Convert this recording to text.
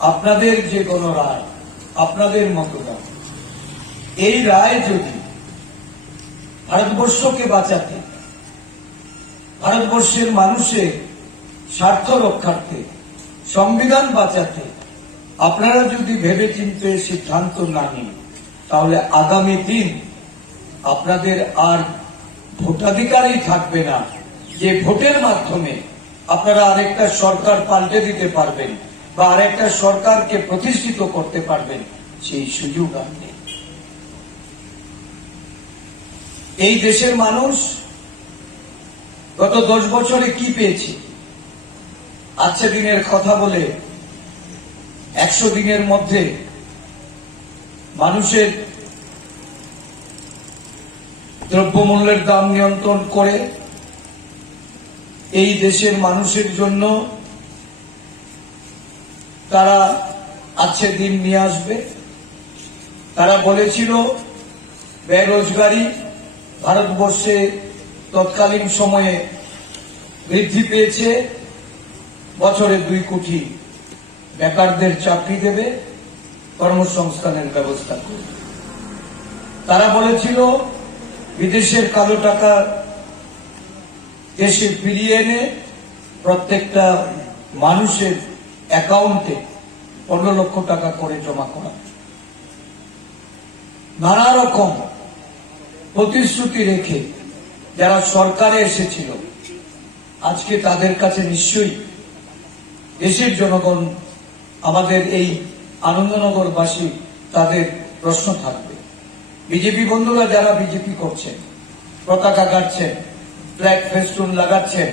আপনাদের যে কোনো রায়, আপনাদের মতদান এই রায় যদি ভারতবর্ষকে বাঁচাতে, ভারতবর্ষের মানুষের স্বার্থ রক্ষার্থে, সংবিধান বাঁচাতে আপনারা যদি ভেবে চিনতে সিদ্ধান্ত না নিন, তাহলে আগামী দিন আপনাদের আর ভোটাধিকারই থাকবে না। যে ভোটের মাধ্যমে আপনারা আরেকটা সরকার পাল্টে দিতে পারবেন বা আরেকটা সরকারকে প্রতিষ্ঠিত করতে পারবেন, সেই সুযোগ আর নেই। এই দেশের মানুষ গত দশ বছরে কি পেয়েছে? আজকে দিনের কথা বলে একশো দিনের মধ্যে মানুষের দ্রব্যমূল্যের দাম নিয়ন্ত্রণ করে এই দেশের মানুষের জন্য তারা আছে, দিন নিয়ে আসবে। তারা বলেছিল, বেরোজগারি ভারতবর্ষে তৎকালীন সময়ে বৃদ্ধি পেয়েছে, বছরে দুই কোটি বেকারদের চাকরি দেবে, কর্মসংস্থানের ব্যবস্থা করবে। তারা বলেছিল, বিদেশের কালো টাকা দেশে ফিরিয়ে এনে প্রত্যেকটা মানুষের অ্যাকাউন্টে পনেরো লক্ষ টাকা করে জমা করা। নানা রকম প্রতিশ্রুতি রেখে যারা সরকারে এসেছিল, আজকে তাদের কাছে নিশ্চয়ই দেশের জনগণ, আমাদের এই আনন্দনগরবাসী তাদের প্রশ্ন থাকবে। বিজেপি বন্ধুরা যারা বিজেপি করছেন, পতাকা কাটছেন ফ্ল্যাগ ফেস্টুন লাগাচ্ছেন